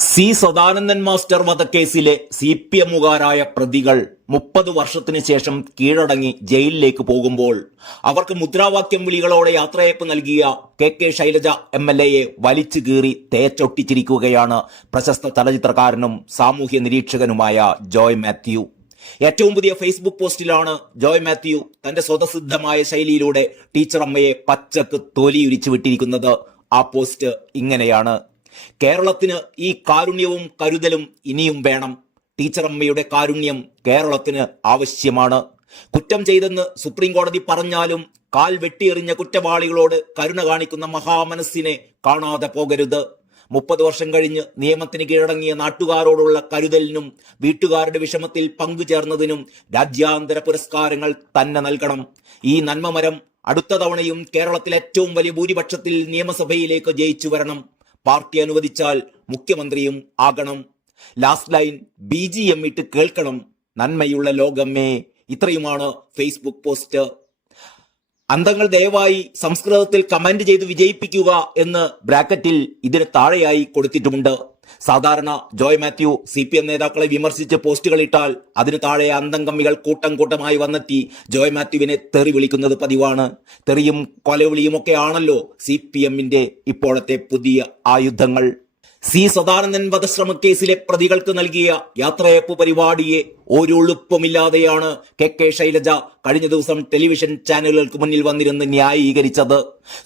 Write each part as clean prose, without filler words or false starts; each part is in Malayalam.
സി സദാനന്ദൻ മാസ്റ്റർ വധക്കേസിലെ CPM-കാരായ പ്രതികൾ 30 വർഷത്തിന് ശേഷം കീഴടങ്ങി ജയിലിലേക്ക് പോകുമ്പോൾ അവർക്ക് മുദ്രാവാക്യം വിളികളോടെ യാത്രയയപ്പ് നൽകിയ KK ശൈലജ MLA-യെ വലിച്ചു കീറി തേച്ചൊട്ടിച്ചിരിക്കുകയാണ് പ്രശസ്ത ചലച്ചിത്രകാരനും സാമൂഹ്യ നിരീക്ഷകനുമായ ജോയ് മാത്യു. ഏറ്റവും പുതിയ ഫേസ്ബുക്ക് പോസ്റ്റിലാണ് ജോയ് മാത്യു തന്റെ സ്വതസിദ്ധമായ ശൈലിയിലൂടെ ടീച്ചർ അമ്മയെ പച്ചക്ക് തൊലിയുരിച്ചു വിട്ടിരിക്കുന്നത്. ആ പോസ്റ്റ് ഇങ്ങനെയാണ്: കേരളത്തിന് ഈ കാരുണ്യവും കരുതലും ഇനിയും വേണം. ടീച്ചറമ്മയുടെ കാരുണ്യം കേരളത്തിന് ആവശ്യമാണ്. കുറ്റം ചെയ്തെന്ന് സുപ്രീം കോടതി പറഞ്ഞാലും കാൽ വെട്ടിയെറിഞ്ഞ കുറ്റവാളികളോട് കരുണ കാണിക്കുന്ന മഹാമനസ്സിനെ കാണാതെ പോകരുത്. 30 വർഷം കഴിഞ്ഞ് നിയമത്തിന് കീഴടങ്ങിയ നാട്ടുകാരോടുള്ള കരുതലിനും വീട്ടുകാരുടെ വിഷമത്തിൽ പങ്കുചേർന്നതിനും രാജ്യാന്തര പുരസ്കാരങ്ങൾ തന്നെ നൽകണം. ഈ നന്മമരം അടുത്ത തവണയും കേരളത്തിൽ ഏറ്റവും വലിയ ഭൂരിപക്ഷത്തിൽ നിയമസഭയിലേക്ക് ജയിച്ചു വരണം. പാർട്ടി അനുവദിച്ചാൽ മുഖ്യമന്ത്രിയും ആകണം. ലാസ്റ്റ് ലൈൻ BGM ഇട്ട് കേൾക്കണം. നന്മയുള്ള ലോകമേ. ഇത്രയുമാണ് ഫേസ്ബുക്ക് പോസ്റ്റ്. അന്തങ്ങൾ ദയവായി സംസ്കൃതത്തിൽ കമന്റ് ചെയ്ത് വിജയിപ്പിക്കുക എന്ന് ബ്രാക്കറ്റിൽ ഇതിന് താഴെയായി കൊടുത്തിട്ടുമുണ്ട്. സാധാരണ ജോയ് മാത്യു CPM നേതാക്കളെ വിമർശിച്ച് പോസ്റ്റുകൾ ഇട്ടാൽ അതിന് താഴെ അന്തംഗമ്മികൾ കൂട്ടം കൂട്ടമായി വന്നെത്തി ജോയ് മാത്യുവിനെ തെറി വിളിക്കുന്നത് പതിവാണ്. തെറിയും കൊലവിളിയും ഒക്കെ ആണല്ലോ CPM-ന്റെ ഇപ്പോഴത്തെ പുതിയ ആയുധങ്ങൾ. സി സദാനന്ദൻ വധശ്രമ കേസിലെ പ്രതികൾക്ക് നൽകിയ യാത്രയയപ്പ് പരിപാടിയെ ഒരു എളുപ്പമില്ലാതെയാണ് KK ശൈലജ കഴിഞ്ഞ ദിവസം ടെലിവിഷൻ ചാനലുകൾക്ക് മുന്നിൽ വന്നിരുന്ന് ന്യായീകരിച്ചത്.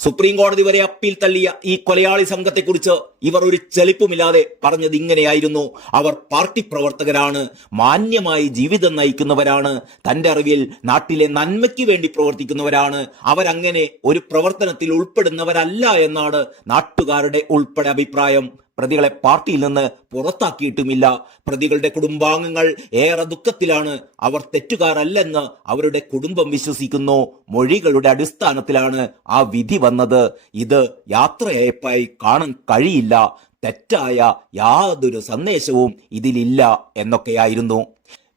സുപ്രീം കോടതി വരെ അപ്പീൽ തള്ളിയ ഈ കൊലയാളി സംഘത്തെക്കുറിച്ച് ഇവർ ഒരു ചെളിപ്പുമില്ലാതെ പറഞ്ഞത് ഇങ്ങനെയായിരുന്നു: അവർ പാർട്ടി പ്രവർത്തകരാണ്, മാന്യമായി ജീവിതം നയിക്കുന്നവരാണ്, തന്റെ അറിവിൽ നാട്ടിലെ നന്മയ്ക്ക് വേണ്ടി പ്രവർത്തിക്കുന്നവരാണ്, അവരങ്ങനെ ഒരു പ്രവർത്തനത്തിൽ ഉൾപ്പെടുന്നവരല്ല എന്നാണ് നാട്ടുകാരുടെ ഉൾപ്പെടെ അഭിപ്രായം. പ്രതികളെ പാർട്ടിയിൽ നിന്ന് പുറത്താക്കിയിട്ടുമില്ല. പ്രതികളുടെ കുടുംബാംഗങ്ങൾ ഏറെ ദുഃഖത്തിലാണ്. അവർ തെറ്റുകാരല്ലെന്ന് അവരുടെ കുടുംബം വിശ്വസിക്കുന്നു. മൊഴികളുടെ അടിസ്ഥാനത്തിലാണ് ആ വിധി വന്നത്. ഇത് യാത്രയയപ്പായി കാണാൻ കഴിയില്ല. തെറ്റായ യാതൊരു സന്ദേശവും ഇതിലില്ല എന്നൊക്കെയായിരുന്നു.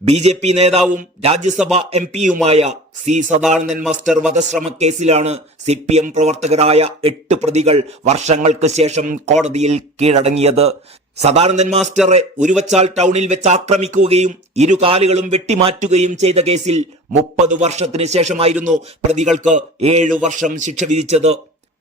BJP നേതാവും രാജ്യസഭാ MP-യുമായ സി സദാനന്ദൻ മാസ്റ്റർ വധശ്രമ കേസിലാണ് CPM പ്രവർത്തകരായ 8 പ്രതികൾ വർഷങ്ങൾക്ക് ശേഷം കോടതിയിൽ കീഴടങ്ങിയത്. സദാനന്ദൻ മാസ്റ്ററെ ഉരുവച്ചാൽ ടൗണിൽ വെച്ച് ആക്രമിക്കുകയും ഇരുകാലുകളും വെട്ടിമാറ്റുകയും ചെയ്ത കേസിൽ 30 വർഷത്തിന് ശേഷമായിരുന്നു പ്രതികൾക്ക് 7 വർഷം ശിക്ഷ വിധിച്ചത്.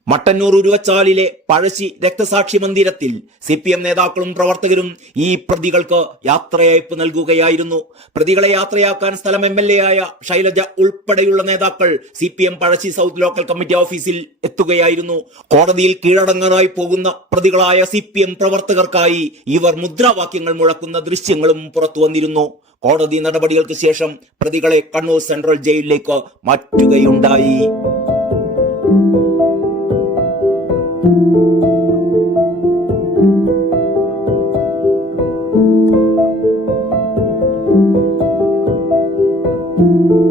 മട്ടന്നൂർ ഉരുവച്ചാലിലെ പഴശ്ശി രക്തസാക്ഷി മന്ദിരത്തിൽ CPM നേതാക്കളും പ്രവർത്തകരും ഈ പ്രതികൾക്ക് യാത്രയയപ്പ് നൽകുകയായിരുന്നു. പ്രതികളെ യാത്രയാക്കാൻ സ്ഥലം MLA-ആയ ശൈലജ ഉൾപ്പെടെയുള്ള നേതാക്കൾ CPM Pazhassi south local committee ഓഫീസിൽ എത്തുകയായിരുന്നു. കോടതിയിൽ കീഴടങ്ങാനായി പോകുന്ന പ്രതികളായ CPM പ്രവർത്തകർക്കായി ഇവർ മുദ്രാവാക്യങ്ങൾ മുഴക്കുന്ന ദൃശ്യങ്ങളും പുറത്തു വന്നിരുന്നു. കോടതി നടപടികൾക്ക് ശേഷം പ്രതികളെ കണ്ണൂർ സെൻട്രൽ ജയിലിലേക്ക് മാറ്റുകയുണ്ടായി. Thank you.